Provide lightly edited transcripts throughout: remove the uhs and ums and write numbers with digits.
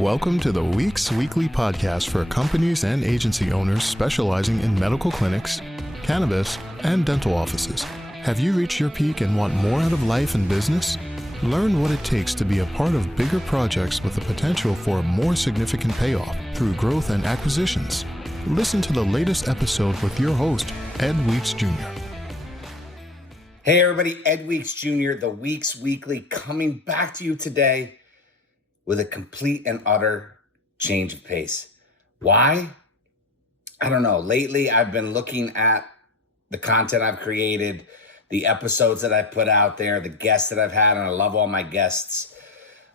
Welcome to the Week's Weekly podcast for companies and agency owners specializing in medical clinics, cannabis, and dental offices. Have you reached your peak and want more out of life and business? Learn what it takes to be a part of bigger projects with the potential for a more significant payoff through growth and acquisitions. Listen to the latest episode with your host, Ed Weeks Jr. Hey everybody, Ed Weeks Jr., the Weeks Weekly, coming back to you today with a complete and utter change of pace. Why? I don't know. Lately, I've been looking at the content I've created, the episodes that I've put out there, the guests that I've had, and I love all my guests,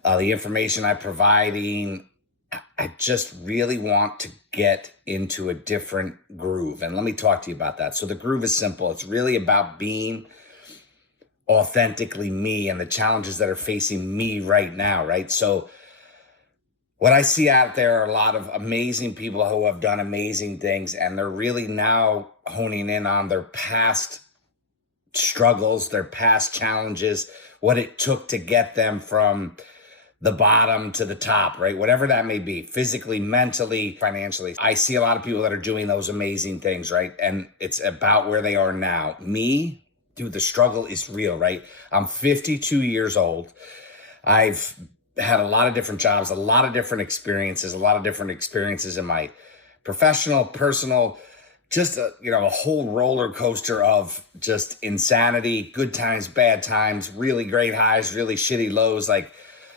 the information I'm providing. I just really want to get into a different groove. And let me talk to you about that. So the groove is simple. It's really about being authentically me and the challenges that are facing me right now, right? So what I see out there are a lot of amazing people who have done amazing things, and they're really now honing in on their past struggles, their past challenges, what it took to get them from the bottom to the top, right? Whatever that may be, physically, mentally, financially. I see a lot of people that are doing those amazing things, right? And it's about where they are now. Me, dude, the struggle is real, right? I'm 52 years old. I've had a lot of different jobs, a lot of different experiences in my professional, personal, just a whole roller coaster of just insanity, good times, bad times, really great highs, really shitty lows. Like,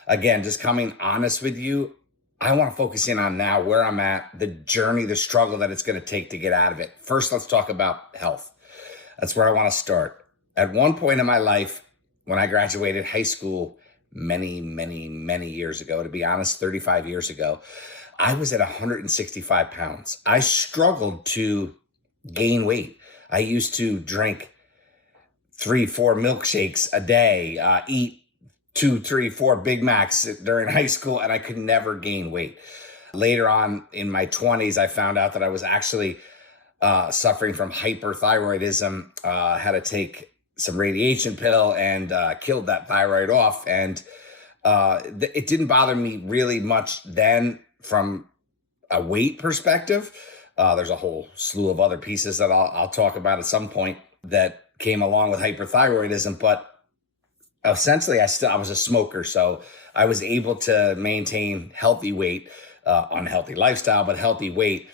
again, just coming honest with you, I want to focus in on now where I'm at, the journey, the struggle that it's going to take to get out of it. First, let's talk about health. That's where I want to start. At one point in my life, when I graduated high school, many years ago, to be honest, 35 years ago, I was at 165 pounds. I struggled to gain weight. I used to drink 3-4 milkshakes a day, eat 2-3-4 Big Macs during high school, and I could never gain weight. Later on in my 20s, I found out that I was actually suffering from hyperthyroidism, had to take some radiation pill and killed that thyroid off. And it didn't bother me really much then from a weight perspective. There's a whole slew of other pieces that I'll talk about at some point that came along with hyperthyroidism. But essentially, I was a smoker. So I was able to maintain healthy weight, unhealthy lifestyle, but healthy weight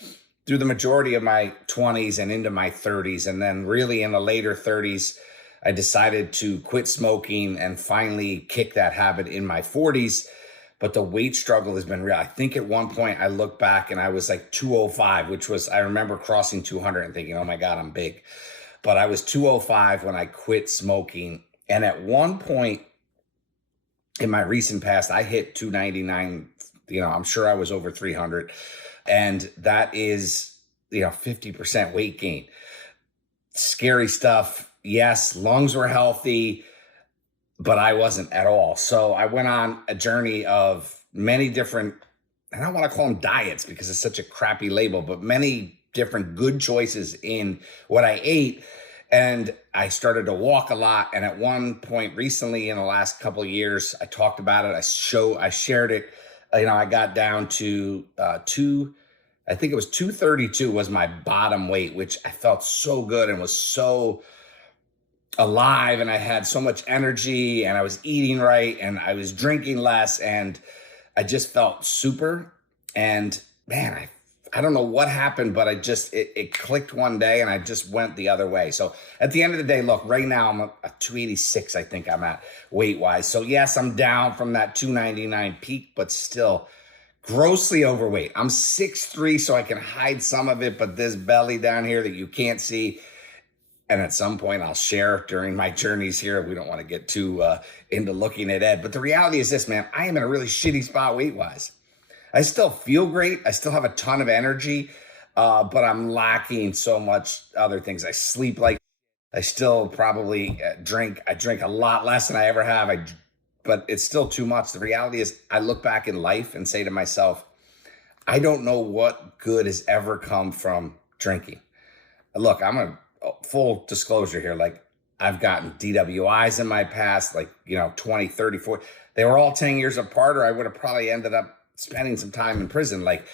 through the majority of my 20s and into my 30s. And then really in the later 30s, I decided to quit smoking and finally kick that habit in my 40s. But the weight struggle has been real. I think at one point I look back and I was like 205, which was, I remember crossing 200 and thinking, oh my God, I'm big. But I was 205 when I quit smoking. And at one point in my recent past, I hit 299. I'm sure I was over 300. And that is, 50% weight gain. Scary stuff. Yes, lungs were healthy, but I wasn't at all. So I went on a journey of many different, and I don't want to call them diets because it's such a crappy label, but many different good choices in what I ate. And I started to walk a lot. And at one point recently in the last couple of years, I talked about it. I shared it. I got down to I think it was 232 was my bottom weight, which I felt so good and was so alive, and I had so much energy, and I was eating right, and I was drinking less, and I just felt super. And man, I don't know what happened, but it clicked one day, and I just went the other way. So at the end of the day, look, right now I'm a 286, I think I'm at weight wise. So yes, I'm down from that 299 peak, but still grossly overweight. I'm 6'3", so I can hide some of it, but this belly down here that you can't see. And at some point I'll share during my journeys here. We don't want to get too into looking at Ed. But the reality is this, man, I am in a really shitty spot weight-wise. I still feel great. I still have a ton of energy, but I'm lacking so much other things. I sleep like I still probably drink. I drink a lot less than I ever have. But it's still too much. The reality is I look back in life and say to myself, I don't know what good has ever come from drinking. Look, full disclosure here, like I've gotten DWIs in my past, 20, 30, 40. They were all 10 years apart, or I would have probably ended up spending some time in prison. Like,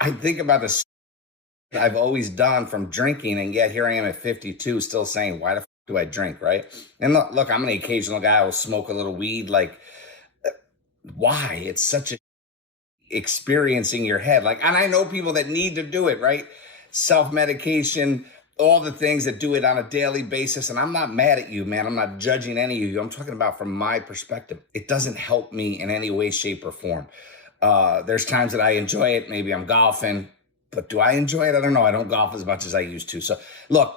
I think about this I've always done from drinking, and yet here I am at 52 still saying, why the do I drink, right? And look, I'm an occasional guy who will smoke a little weed. Like, why? It's such a experiencing your head. Like, and I know people that need to do it, right? Self-medication, all the things that do it on a daily basis. And I'm not mad at you, man. I'm not judging any of you. I'm talking about from my perspective. It doesn't help me in any way, shape, or form. There's times that I enjoy it. Maybe I'm golfing, but do I enjoy it? I don't know. I don't golf as much as I used to. So look,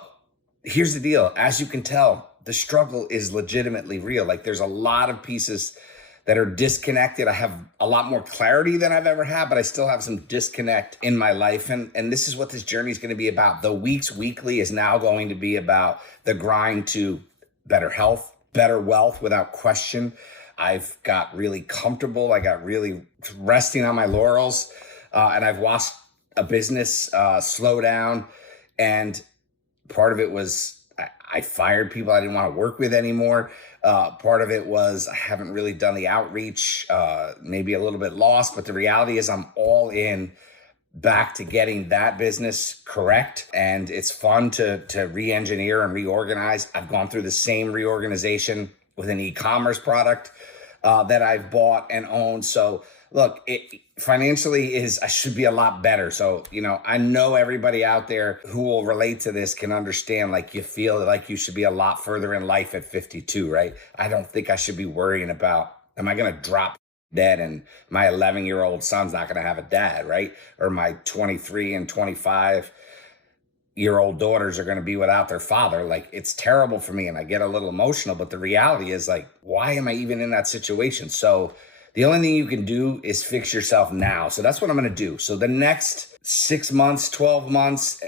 here's the deal. As you can tell, the struggle is legitimately real. Like, there's a lot of pieces that are disconnected. I have a lot more clarity than I've ever had, but I still have some disconnect in my life. And this is what this journey is going to be about. The Weeks Weekly is now going to be about the grind to better health, better wealth without question. I've got really comfortable. I got really resting on my laurels, and I've watched a business slow down. And part of it was I fired people I didn't want to work with anymore. Part of it was I haven't really done the outreach, maybe a little bit lost, but the reality is I'm all in back to getting that business correct. And it's fun to re-engineer and reorganize. I've gone through the same reorganization with an e-commerce product that I've bought and owned. So look, it financially I should be a lot better. So, I know everybody out there who will relate to this can understand, like, you feel like you should be a lot further in life at 52, right? I don't think I should be worrying about, am I going to drop dead and my 11-year-old son's not going to have a dad, right? Or my 23 and 25-year-old daughters are going to be without their father. Like, it's terrible for me and I get a little emotional, but the reality is, like, why am I even in that situation? So the only thing you can do is fix yourself now. So that's what I'm going to do. So the next 6 months, 12 months,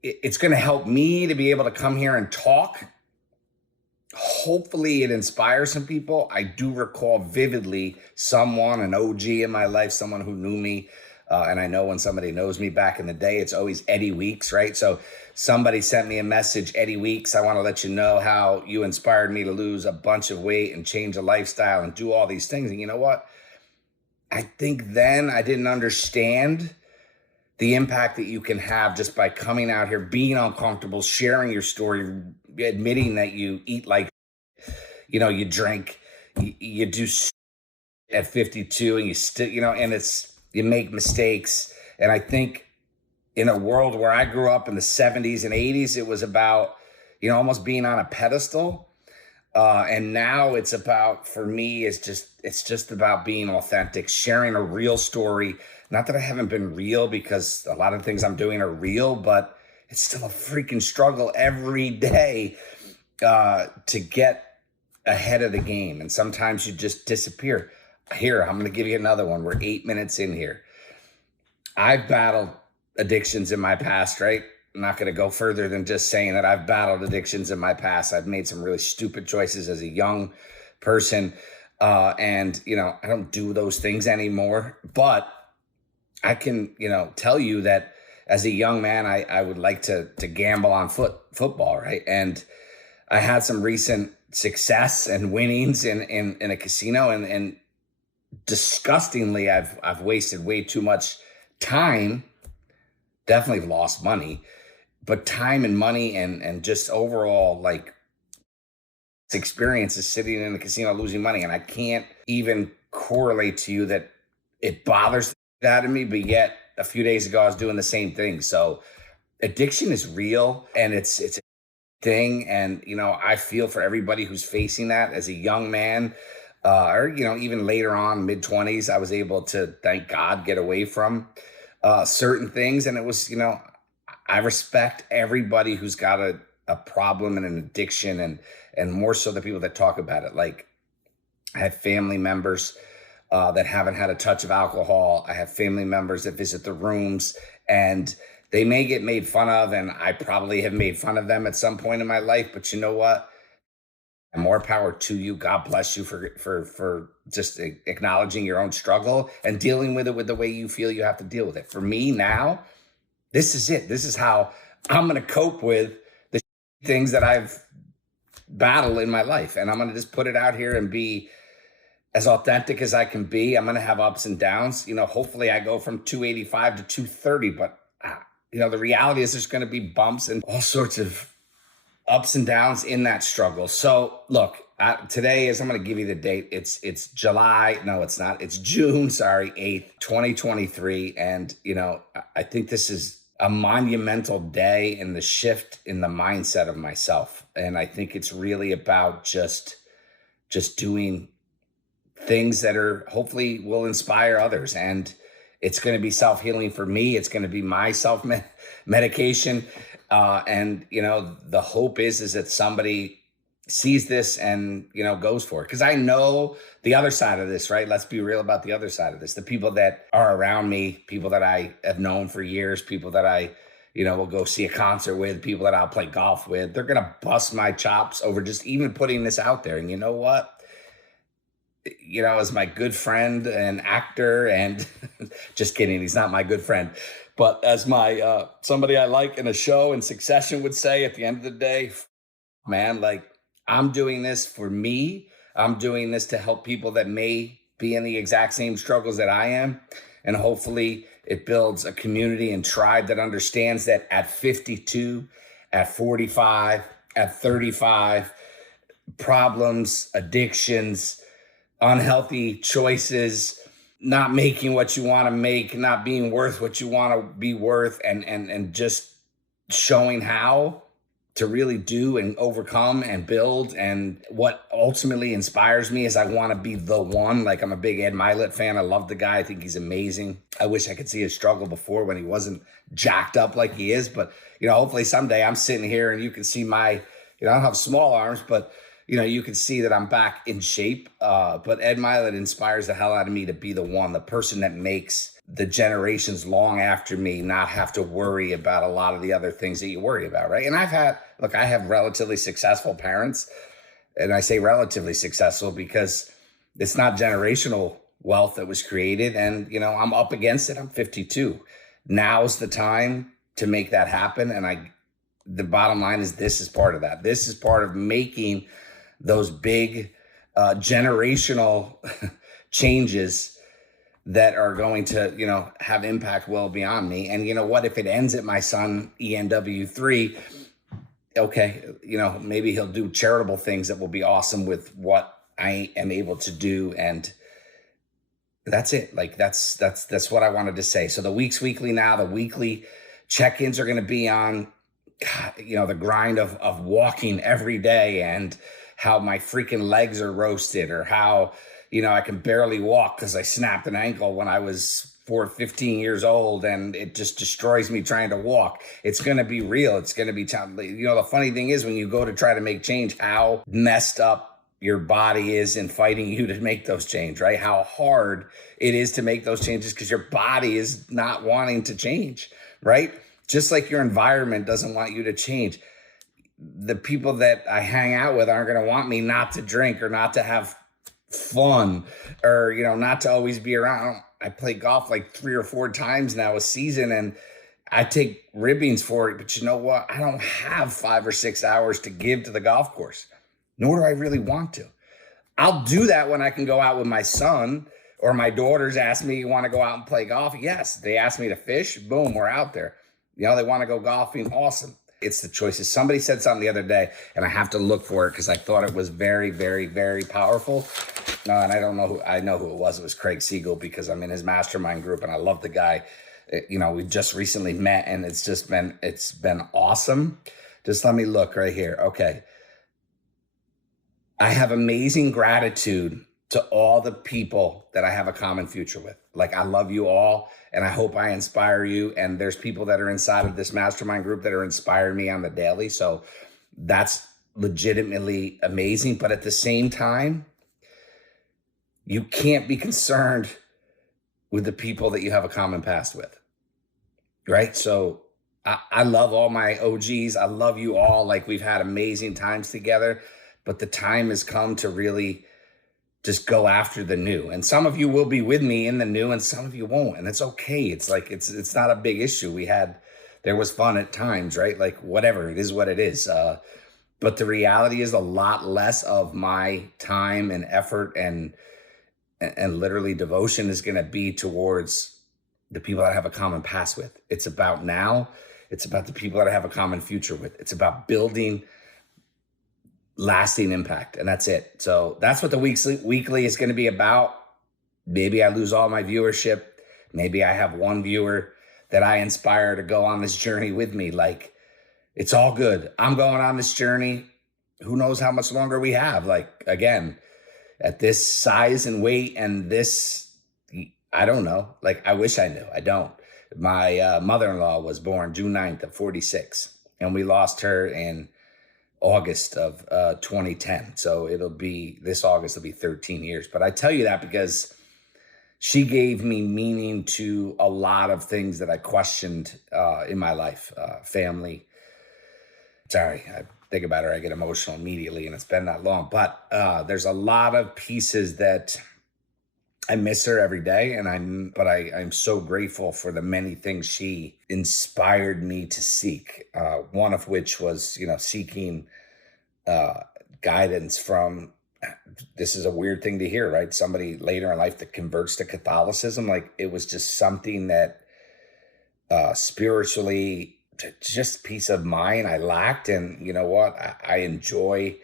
it's going to help me to be able to come here and talk. Hopefully it inspires some people. I do recall vividly someone, an OG in my life, someone who knew me. And I know when somebody knows me back in the day, it's always Eddie Weeks, right? So somebody sent me a message, Eddie Weeks, I want to let you know how you inspired me to lose a bunch of weight and change a lifestyle and do all these things. And you know what? I think then I didn't understand the impact that you can have just by coming out here, being uncomfortable, sharing your story, admitting that you eat like, you drink, you do at 52 and you still, and you make mistakes. And I think in a world where I grew up in the 70s and 80s, it was about, almost being on a pedestal. And now it's about, for me, it's just about being authentic, sharing a real story. Not that I haven't been real, because a lot of things I'm doing are real, but it's still a freaking struggle every day to get ahead of the game. And sometimes you just disappear. Here, I'm going to give you another one. We're 8 minutes in here. I've battled addictions in my past, right? I'm not going to go further than just saying that I've battled addictions in my past. I've made some really stupid choices as a young person. And, I don't do those things anymore. But I can, tell you that as a young man, I would like to gamble on football, right? And I had some recent success and winnings in a casino, and disgustingly, I've wasted way too much time. Definitely lost money, but time and money and just overall, like, experiences sitting in the casino losing money. And I can't even correlate to you that it bothers that in me, but yet a few days ago I was doing the same thing. So addiction is real, and it's a thing. And, I feel for everybody who's facing that. As a young man, or, even later on, mid-20s, I was able to, thank God, get away from certain things. And it was, I respect everybody who's got a problem and an addiction, and more so the people that talk about it. Like, I have family members that haven't had a touch of alcohol. I have family members that visit the rooms, and they may get made fun of, and I probably have made fun of them at some point in my life. But you know what? More power to you. God bless you for just acknowledging your own struggle and dealing with it with the way you feel you have to deal with it. For me now, this is it. This is how I'm going to cope with the things that I've battled in my life. And I'm going to just put it out here and be as authentic as I can be. I'm going to have ups and downs. Hopefully I go from 285 to 230, but the reality is there's going to be bumps and all sorts of ups and downs in that struggle. So look, today I'm going to give you the date. It's July. No, it's not. It's June, 8th, 2023. And, I think this is a monumental day in the shift in the mindset of myself. And I think it's really about just doing things that are hopefully will inspire others. And it's going to be self-healing for me. It's going to be my self-medication. And, the hope is that somebody sees this and, goes for it. Because I know the other side of this, right? Let's be real about the other side of this. The people that are around me, people that I have known for years, people that I, will go see a concert with, people that I'll play golf with, they're going to bust my chops over just even putting this out there. And you know what? As my good friend and actor, and just kidding, he's not my good friend, but as my somebody I like in a show in Succession would say, at the end of the day, man, like, I'm doing this for me. I'm doing this to help people that may be in the exact same struggles that I am. And hopefully it builds a community and tribe that understands that at 52, at 45, at 35, problems, addictions, unhealthy choices, not making what you want to make, not being worth what you want to be worth, and just showing how to really do and overcome and build. And what ultimately inspires me is I want to be the one. Like, I'm a big Ed Milet fan. I love the guy. I think he's amazing. I wish I could see his struggle before when he wasn't jacked up like he is. But, hopefully someday I'm sitting here and you can see my, I don't have small arms, but you can see that I'm back in shape. But Ed Milet inspires the hell out of me to be the one, the person that makes the generations long after me not have to worry about a lot of the other things that you worry about, right? And I have relatively successful parents. And I say relatively successful because it's not generational wealth that was created. And, I'm up against it. I'm 52. Now's the time to make that happen. And the bottom line is this is part of that. This is part of making those big generational changes that are going to, have impact well beyond me. And if it ends at my son, ENW3, okay, maybe he'll do charitable things that will be awesome with what I am able to do. And that's it. Like, that's what I wanted to say. So the weekly now, the weekly check-ins are going to be on, the grind of walking every day, and how my freaking legs are roasted, or how, I can barely walk because I snapped an ankle when I was 15 years old, and it just destroys me trying to walk. It's going to be real. It's going to be, the funny thing is when you go to try to make change, how messed up your body is in fighting you to make those change, right? How hard it is to make those changes because your body is not wanting to change, right? Just like your environment doesn't want you to change. The people that I hang out with aren't going to want me not to drink or not to have fun, or, not to always be around. I play golf like 3 or 4 times now a season, and I take ribbings for it. But you know what? I don't have 5 or 6 hours to give to the golf course, nor do I really want to. I'll do that when I can go out with my son, or my daughters ask me, you want to go out and play golf? Yes. They ask me to fish. Boom, we're out there. They want to go golfing. Awesome. It's the choices. Somebody said something the other day, and I have to look for it because I thought it was very, very, very powerful. And I don't know who, I know who it was. It was Craig Siegel, because I'm in his mastermind group and I love the guy. We just recently met, and it's been awesome. Just let me look right here. Okay. I have amazing gratitude to all the people that I have a common future with. Like, I love you all, and I hope I inspire you. And there's people that are inside of this mastermind group that are inspiring me on the daily. So that's legitimately amazing. But at the same time, you can't be concerned with the people that you have a common past with, right? So I love all my OGs. I love you all. Like, we've had amazing times together, but the time has come to really just go after the new. And some of you will be with me in the new, and some of you won't. And it's okay. It's like, it's not a big issue. There was fun at times, right? Like, whatever, it is what it is. But the reality is a lot less of my time and effort and And literally devotion is going to be towards the people that I have a common past with. It's about now. It's about the people that I have a common future with. It's about building lasting impact. And that's it. So that's what the weekly is going to be about. Maybe I lose all my viewership. Maybe I have one viewer that I inspire to go on this journey with me. Like, it's all good. I'm going on this journey. Who knows how much longer we have? Like, again, at this size and weight and this, I don't know. Like, I wish I knew. I don't. My mother-in-law was born June 9th of 46, and we lost her in August of 2010. So this August will be 13 years. But I tell you that because she gave me meaning to a lot of things that I questioned in my life. Family. Sorry, I think about her, I get emotional immediately, and it's been that long. But there's a lot of pieces that I miss her every day, and I'm so grateful for the many things she inspired me to seek. One of which was, seeking guidance from. This is a weird thing to hear, right? Somebody later in life that converts to Catholicism. Like, it was just something that spiritually, just peace of mind I lacked. And you know what? I enjoy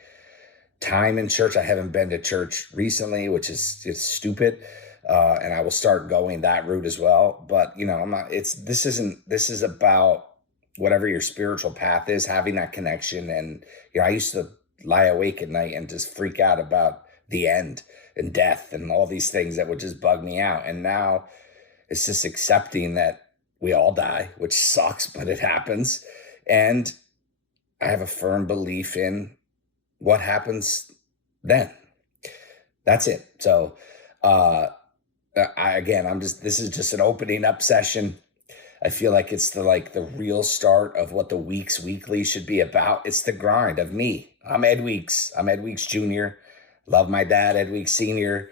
time in church. I haven't been to church recently, which is stupid. And I will start going that route as well. But this is about whatever your spiritual path is, having that connection. And, I used to lie awake at night and just freak out about the end and death and all these things that would just bug me out. And now it's just accepting that we all die, which sucks, but it happens. And I have a firm belief in what happens then. That's it. So, this is just an opening up session. I feel like it's the real start of what the weekly should be about. It's the grind of me. I'm Ed Weeks. I'm Ed Weeks Jr. Love my dad, Ed Weeks Sr.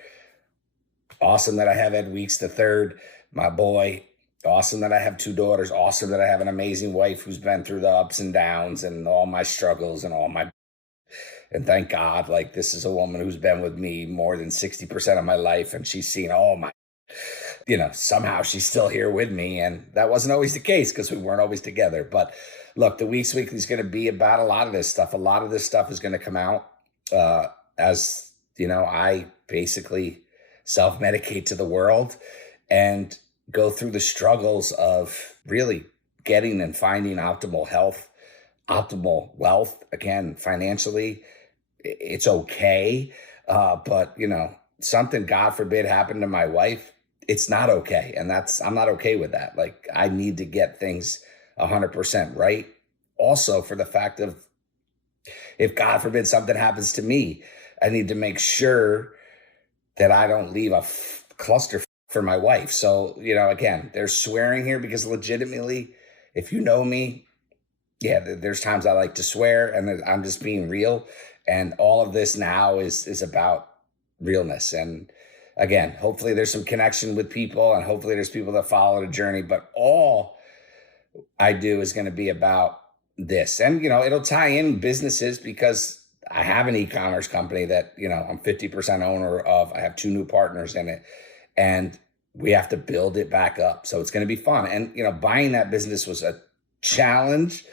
Awesome that I have Ed Weeks the third, my boy. Awesome that I have two daughters. Awesome that I have an amazing wife who's been through the ups and downs and all my struggles and and thank God, like, this is a woman who's been with me more than 60% of my life, and she's seen all my, somehow she's still here with me. And that wasn't always the case because we weren't always together. But look, the weekly is going to be about a lot of this stuff. A lot of this stuff is going to come out as, I basically self-medicate to the world and go through the struggles of really getting and finding optimal health, optimal wealth. Again, financially, it's okay. But, something, God forbid, happened to my wife. It's not okay. And I'm not okay with that. Like, I need to get things 100% right. Also, for the fact of, if God forbid something happens to me, I need to make sure that I don't leave a cluster for my wife. So, again, there's swearing here because legitimately, if you know me, there's times I like to swear, and I'm just being real. And all of this now is about realness. And again, hopefully there's some connection with people, and hopefully there's people that follow the journey. But all I do is going to be about this. And, it'll tie in businesses because I have an e-commerce company that, I'm 50% owner of. I have two new partners in it, and we have to build it back up. So it's going to be fun. And, buying that business was a challenge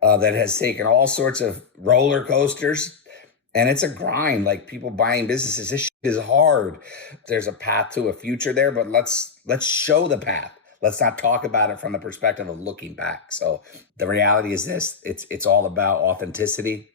that has taken all sorts of roller coasters. And it's a grind. Like, people buying businesses, this shit is hard. There's a path to a future there, but let's show the path. Let's not talk about it from the perspective of looking back. So the reality is this: it's all about authenticity.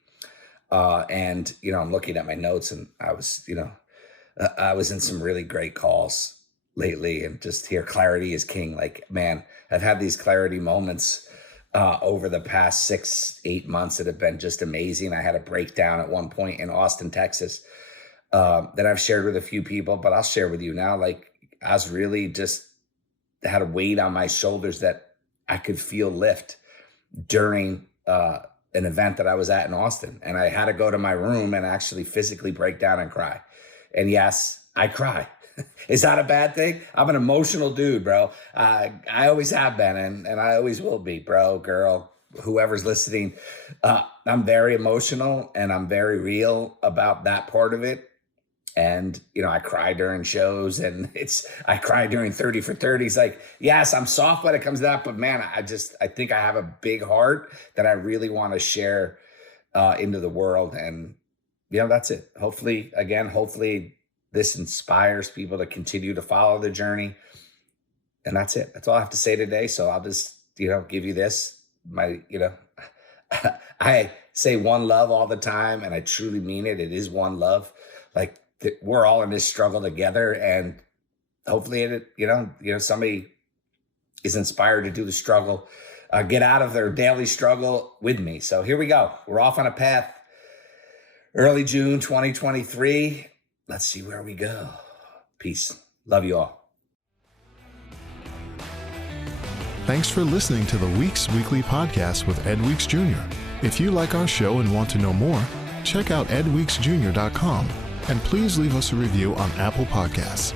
And I'm looking at my notes, and I was in some really great calls lately, and just here, clarity is king. Like, man, I've had these clarity moments over the past 6-8 months that have been just amazing. I had a breakdown at one point in Austin, Texas, that I've shared with a few people, but I'll share with you now. Like, I was really just had a weight on my shoulders that I could feel lift during an event that I was at in Austin. And I had to go to my room and actually physically break down and cry. And yes, I cry. Is that a bad thing? I'm an emotional dude, bro. I always have been, and I always will be, bro, girl, whoever's listening. I'm very emotional, and I'm very real about that part of it. And, I cry during shows, and I cry during 30 for 30. It's like, yes, I'm soft when it comes to that, but man, I think I have a big heart that I really want to share into the world. And, that's it. Hopefully this inspires people to continue to follow the journey. And that's it. That's all I have to say today. So I'll just, give you this, I say one love all the time, and I truly mean it. It is one love. Like, we're all in this struggle together, and hopefully somebody is inspired to do the struggle, get out of their daily struggle with me. So here we go. We're off on a path. Early June 2023. Let's see where we go. Peace. Love you all. Thanks for listening to the Weeks Weekly Podcast with Ed Weeks Jr. If you like our show and want to know more, check out edweeksjr.com, and please leave us a review on Apple Podcasts.